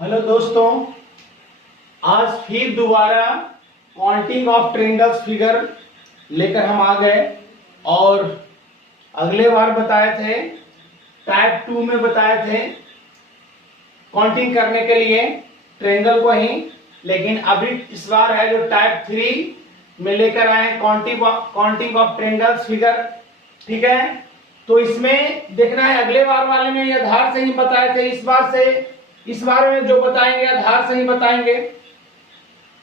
Hello दोस्तों, आज फिर दोबारा काउंटिंग ऑफ ट्रायंगल्स फिगर लेकर हम आ गए। और अगले बार बताए थे, टाइप 2 में बताए थे काउंटिंग करने के लिए ट्रायंगल को ही, लेकिन अभी इस बार है जो टाइप 3 में लेकर आए काउंटिंग ऑफ ट्रायंगल्स फिगर। ठीक है, तो इसमें देखना है, अगले बार वाले में ये आधार से ही बताए थे, इस बार में जो बताएंगे आधार से ही बताएंगे।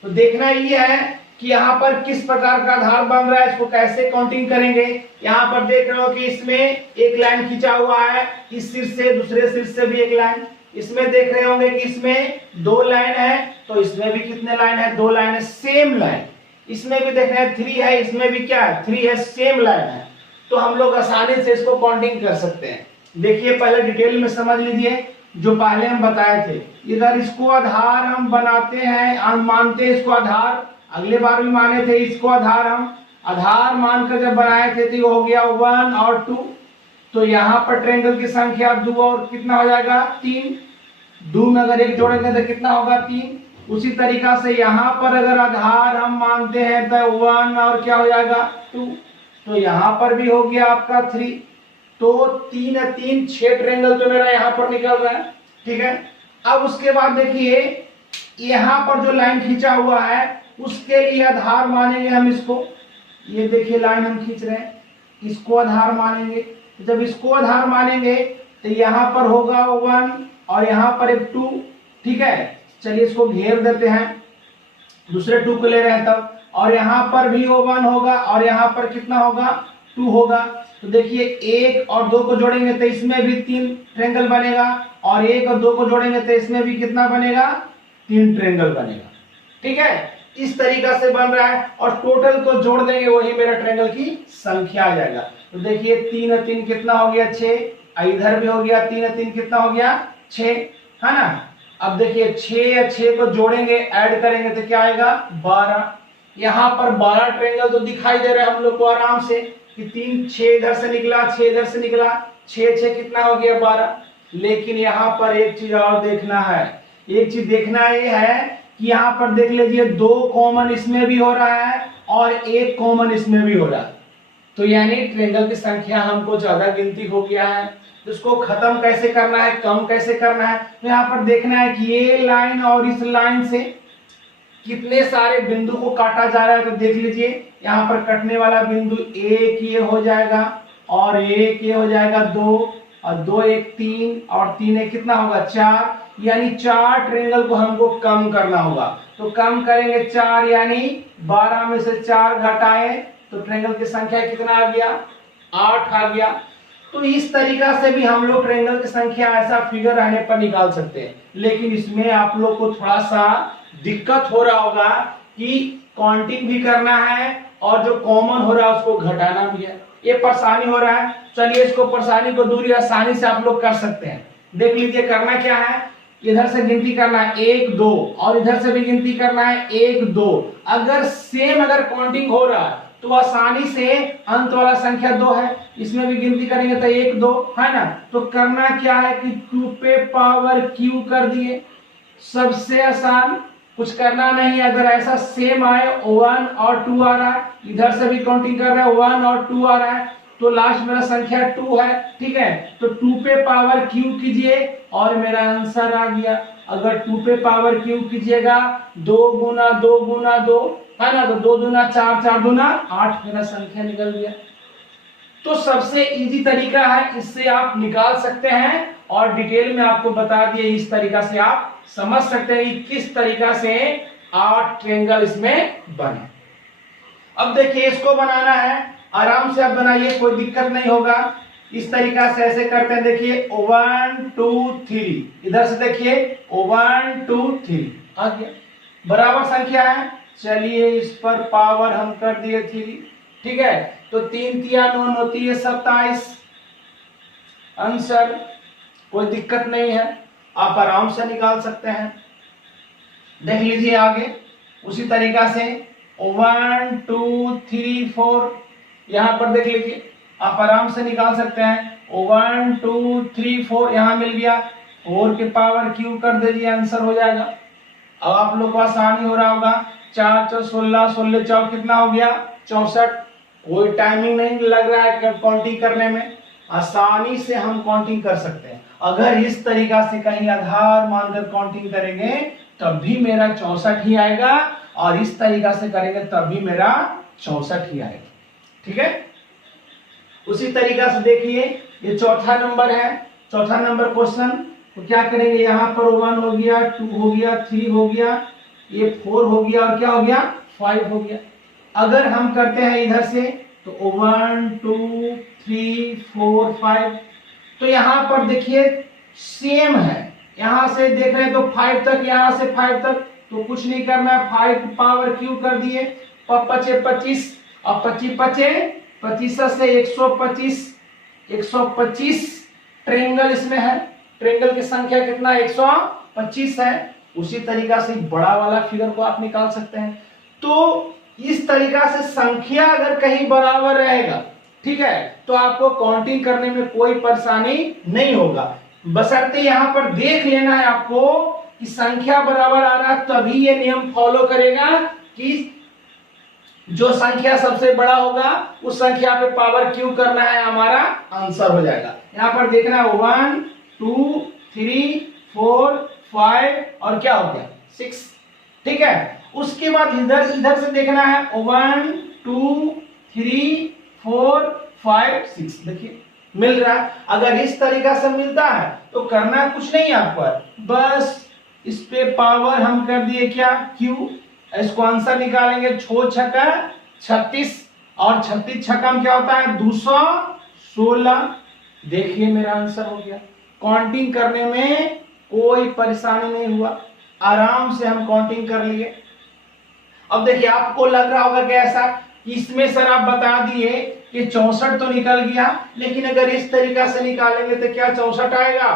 तो देखना ये है कि यहाँ पर किस प्रकार का आधार बन रहा है, इसको कैसे काउंटिंग करेंगे। यहाँ पर देख रहे हो कि इसमें एक लाइन खींचा हुआ है, इस सिर से दूसरे सिर से भी एक लाइन। इसमें देख रहे होंगे कि इसमें 2 लाइन है, तो इसमें भी कितने लाइन है, 2 लाइन है, सेम लाइन। इसमें भी देख रहे हैं 3 है, इसमें भी क्या है, 3 है, सेम लाइन है। तो हम लोग आसानी से इसको काउंटिंग कर सकते हैं। देखिए, पहले डिटेल में समझ लीजिए जो पहले हम बताए थे। इधर इसको आधार हम बनाते हैं, हम मानते हैं इसको आधार, अगले बार भी माने थे इसको आधार। हम आधार मानकर जब बनाए थे तो हो गया 1 और 2। तो यहाँ पर ट्रायंगल की संख्या 2 और कितना हो जाएगा, 3। 2 में अगर 1 जोड़ेंगे तो कितना होगा, 3। उसी तरीका से यहाँ पर अगर आधार हम मानते हैं तो 1 और क्या हो जाएगा, 2। तो यहाँ पर भी हो गया आपका 3। तो 3 3 6 ट्रायंगल तो मेरा यहाँ पर निकल रहा है। ठीक है, अब उसके बाद देखिए यहाँ पर जो लाइन खींचा हुआ है उसके लिए आधार मानेंगे हम इसको। ये देखिए लाइन हम खींच रहे हैं, इसको आधार मानेंगे। जब इसको आधार मानेंगे तो यहाँ पर होगा 1 और यहाँ पर एक 2। ठीक है, चलिए इसको घेर देते हैं, दूसरे 2 को ले रहे हैं तब। और यहाँ पर भी 1 होगा और यहाँ पर कितना होगा, 2 होगा। तो देखिए 1 और 2 को जोड़ेंगे तो इसमें भी 3 ट्रायंगल बनेगा, और 1 और 2 को जोड़ेंगे तो इसमें भी कितना बनेगा, 3 ट्रायंगल बनेगा। ठीक है, इस तरीका से बन रहा है, और टोटल को जोड़ देंगे वही मेरा ट्रायंगल की संख्या आ जाएगा। तो देखिए 3 और 3 कितना हो गया, 6। इधर भी हो गया 3 और 3 कितना हो गया, 6, है ना। अब देखिए 6 और 6 को जोड़ेंगे, ऐड करेंगे तो क्या आएगा, 12। यहाँ पर 12 ट्रायंगल तो दिखाई दे रहे हैं हम लोग को आराम से कि 3 6 इधर से निकला, 6 इधर से निकला, 6 6 कितना हो गया, 12। लेकिन यहाँ पर एक चीज और देखना है, एक चीज देखना ये है कि यहाँ पर देख लीजिए 2 कॉमन इसमें भी हो रहा है और 1 कॉमन इसमें भी हो रहा है। तो यानी ट्रायंगल की संख्या हमको ज्यादा गिनती हो गया है। तो इसको खत्म कैसे करना है, कम कैसे करना है, तो यहाँ पर देखना है कि ये लाइन और इस लाइन से कितने सारे बिंदु को काटा जा रहा है। तो देख लीजिए यहाँ पर कटने वाला बिंदु 1 ये हो जाएगा, और 1 ये हो जाएगा 2, और 2 1 3, और 3 1 कितना होगा, 4। यानी 4 ट्रायंगल को हमको कम करना होगा। तो कम करेंगे 4, यानी 12 में से 4 घटाए तो ट्रायंगल की संख्या कितना आ गया, 8 आ गया। तो इस तरीका से भी हम लोग ट्रायंगल की संख्या ऐसा फिगर रहने पर निकाल सकते हैं। लेकिन इसमें आप लोग को थोड़ा सा दिक्कत हो रहा होगा कि काउंटिंग भी करना है और जो कॉमन हो रहा है उसको घटाना भी है, ये परेशानी हो रहा है। चलिए इसको परेशानी को दूर आसानी से आप लोग कर सकते हैं। देख लीजिए करना क्या है, इधर से गिनती करना है 1 2, और इधर से भी गिनती करना है 1 2। अगर सेम काउंटिंग हो रहा है तो आसानी से अंत वाला संख्या 2 है, इसमें भी गिनती करेंगे तो 1 2, है ना। तो करना क्या है कि 2 पे पावर q कर दिए, सबसे आसान, कुछ करना नहीं। अगर ऐसा सेम आए 1 और 2 आ रहा है, इधर से भी काउंटिंग कर रहे हैं 1 और 2 आ रहा है, तो लास्ट मेरा संख्या 2 है। ठीक है, तो 2 पे पावर q कीजिए और मेरा आंसर आ गया। अगर 2 पे पावर q कीजिएगा 2 गुना 2 गुना 2, है ना, तो 2 दूना 4, 4 दूना 8, मेरा संख्या निकल गया। तो सबसे इजी तरीका है, इससे आप निकाल सकते हैं, और डिटेल में आपको बता दिए, इस तरीका से आप समझ सकते हैं कि किस तरीका से 8 ट्रायंगल इसमें बने। अब देखिए इसको बनाना है, आराम से आप बनाइए, कोई दिक्कत नहीं होगा। इस तरीका से ऐसे करते हैं, देखिए 1 2 3, इधर से देखिए 1 2 3 आ गया, बराबर संख्या है। चलिए इस पर पावर हम कर दिए 3। ठीक है, तो 3 3 9 9 3 27 आंसर, कोई दिक्कत नहीं है, आप आराम से निकाल सकते हैं। देख लीजिए आगे उसी तरीका से 1 2 3 4, यहाँ पर देख लीजिए आप आराम से निकाल सकते हैं। 1 2 3 4 यहाँ मिल गया, 4 के पावर क्यू कर दीजिए, आंसर हो जाएगा। अब आप लोग को आसानी हो रहा होगा, 4 4 16, 16 4 कितना हो गया 64। कोई टाइमिंग नहीं लग रहा है काउंटिंग करने में, आसानी से हम काउंटिंग कर सकते हैं। अगर इस तरीका से कहीं आधार मानकर काउंटिंग करेंगे तब भी मेरा 64 ही आएगा, और इस तरीका से करेंगे तब भी मेरा 64 ही आएगा। ठीक है, उसी तरीका से देखिए ये चौथा नंबर है, चौथा नंबर क्वेश्चन। तो क्या करेंगे, यहाँ पर 1 हो गया, 2 हो गया, 3 हो गया, ये 4 हो गया, और क्या हो गया 5 हो गया। अगर हम करते हैं इधर से तो 1 2 3 4 5, तो यहाँ पर देखिए सेम है, यहां से देख रहे हैं तो 5 तक, यहां से 5 तक, तो कुछ नहीं करना है, 5 पावर क्यू कर दिए, 5 25, और 25 25 से 125, 125 ट्रेंगल इसमें है, ट्रेंगल की संख्या कितना 125 है। उसी तरीका से बड़ा वाला फिगर को आप निकाल सकते हैं। तो इस तरीका से संख्या अगर कहीं बराबर रहेगा, ठीक है, तो आपको काउंटिंग करने में कोई परेशानी नहीं होगा। बशर्ते यहां पर देख लेना है आपको कि संख्या बराबर आ रहा है, तभी ये नियम फॉलो करेगा कि जो संख्या सबसे बड़ा होगा उस संख्या पे पावर क्यू करना है, हमारा आंसर हो जाएगा। यहां पर देखना 1 2 3 4 5 और क्या हो गया 6। ठीक है, उसके बाद इधर से देखना है 1 2 3 4 5 6, देखिए मिल रहा है। अगर इस तरीका से मिलता है तो करना कुछ नहीं आपको, बस इस पे पावर हम कर दिए क्या क्यू, इसको आंसर निकालेंगे 6 छक्का 36, और 36 छक्का में क्या होता है 216। देखिए मेरा आंसर हो गया। काउंटिंग करने में कोई परेशानी नहीं हुआ, आराम से हम काउंटिंग कर लिए। अब देखिए आपको लग रहा होगा कैसा, इसमें सर आप बता दिए कि 64 तो निकल गया, लेकिन अगर इस तरीका से निकालेंगे तो क्या 64 आएगा?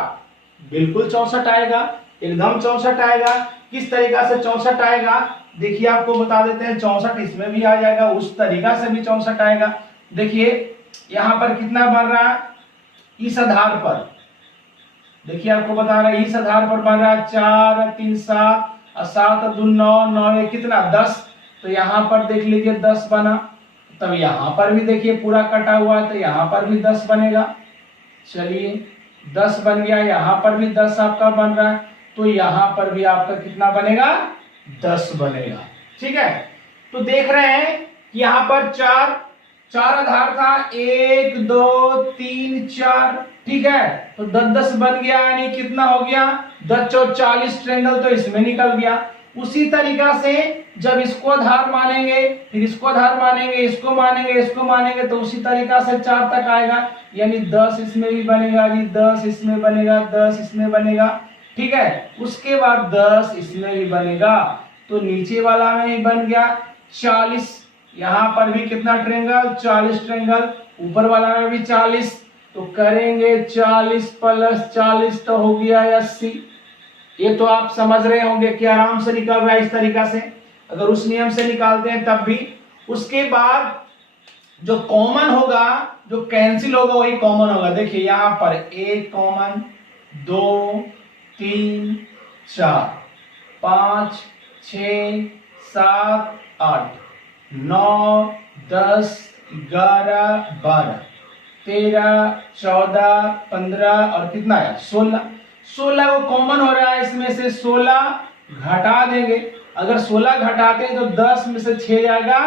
बिल्कुल 64 आएगा, एकदम 64 आएगा। किस तरीका से 64 आएगा देखिए, आपको बता देते हैं। 64 इसमें भी आ जाएगा, उस तरीका से भी 64 आएगा। देखिए यहां पर कितना बन रहा है, इस आधार पर देखिए आपको बता रहा है, इस आधार पर बन रहा है 4 3 7 और 7 2 9 9 कितना 10, तो यहां पर देख लीजिए 10 बना। तब यहां पर भी देखिए पूरा कटा हुआ है, तो यहां पर भी 10 बनेगा। चलिए 10 बन गया, यहां पर भी 10 आपका बन रहा है, तो यहां पर भी आपका कितना बनेगा 10 बनेगा। ठीक है, तो देख रहे हैं कि यहां पर चार आधार था, 1 2 3 4, ठीक है, तो 10 बन गया, यानी कितना हो गया 10 4 40 ट्रायंगल तो इसमें निकल गया। उसी तरीका से जब इसको आधार मानेंगे, फिर इसको आधार मानेंगे, इसको मानेंगे, इसको मानेंगे, तो उसी तरीका से 4 तक आएगा, यानी 10 इसमें भी बनेगा जी, 10 इसमें बनेगा, 10 इसमें बनेगा। ठीक है, उसके बाद 10 इसमें भी बनेगा, तो नीचे वाला में ही बन गया 40। यहां पर भी कितना ट्रायंगल 40 ट्रायंगल, ऊपर वाला में भी 40, तो करेंगे 40 प्लस 40 तो हो गया 80। ये तो आप समझ रहे होंगे कि आराम से निकल रहा है इस तरीका से, अगर उस नियम से निकालते हैं तब भी। उसके बाद जो कॉमन होगा, जो कैंसिल होगा वही कॉमन होगा। देखिए यहां पर 1 कॉमन, 2 3 4 5 6 7 8 9 10 11 12 13 14 15 और कितना है 16। 16 वो कॉमन हो रहा है, इसमें से 16 घटा देंगे। अगर 16 घटाते हैं तो 10 में से 6 जाएगा,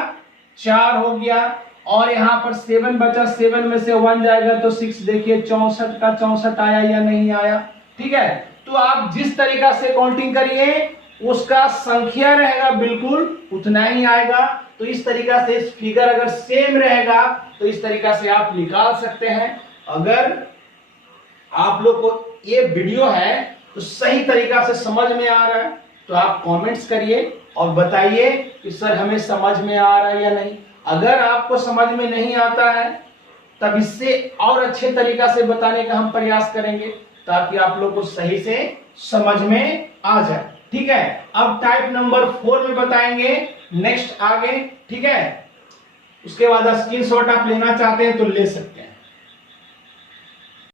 4 हो गया, और यहाँ पर 7 बचा, 7 में से 1 जाएगा तो 6। देखिए 64 का 64 आया या नहीं आया। ठीक है, तो आप जिस तरीका से काउंटिंग करिए उसका संख्या रहेगा बिल्कुल उतना ही आएगा। तो इस तरीका से इस फिगर अगर सेम रहेगा तो इस तरीका से आप निकाल सकते हैं। अगर आप लोग को ये वीडियो है तो सही तरीका से समझ में आ रहा है तो आप कमेंट्स करिए और बताइए कि सर हमें समझ में आ रहा है या नहीं। अगर आपको समझ में नहीं आता है तब इससे और अच्छे तरीका से बताने का हम प्रयास करेंगे ताकि आप लोग को सही से समझ में आ जाए। ठीक है, अब टाइप नंबर 4 में बताएंगे नेक्स्ट आगे। ठीक है, उसके बाद स्क्रीनशॉट आप लेना चाहते हैं तो ले सकते हैं।